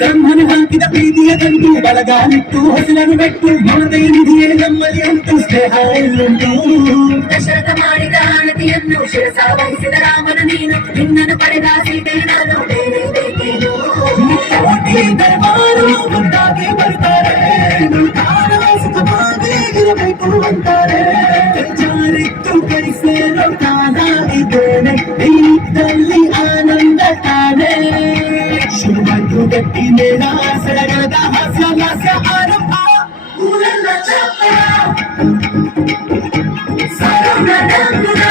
ಬ್ರಹ್ಮನು ಹಾಕಿದ ಪ್ರೀತಿಯ ತಂತು ಬಲಗಾಲಿಟ್ಟು ಹಸಿರನ್ನು ಬೆಟ್ಟು ಮಮತೆಯ ನಿಧಿಯೇ ನಮ್ಮಲ್ಲಿ ಉಂಟು ಸ್ನೇಹ ಎಲ್ಲುಂಟು. ದಶರಥ ಮಾಡಿದ ಆನತಿಯನ್ನು ಶಿರಸ ವಹಿಸಿದ ರಾಮನ ನೀನು ನಿನ್ನನ್ನು ಪಡೆದ ಸೀತೆ ನಾನು ಬೇರೆ ಬೇಕೇನು. ದರ್ಬಾರು ಮುಂದಾಗಿ ಬರ್ತಾರೆ ಸುಖವಾಗಿ ಇರಬೇಕು ಅಂತಾರೆ. ಜಾರಿತ್ತು ಕೈ ಸೇರೋ ಕಾಲ ಇದ್ದೇನೆ ಇದ್ದಲ್ಲಿ ಆನಂದ ತಾನೆ. ಶುರುವಾಯ್ತು ಗಟ್ಟಿ ಮೇಳ ಸಡಗರದ ಹಾಸ್ಯ ಲಾಸ್ಯ ಆರಂಭ. ಊರೆಲ್ಲ ಚಪ್ಪರ ಸಾರೋಣ ಡಂಗುರ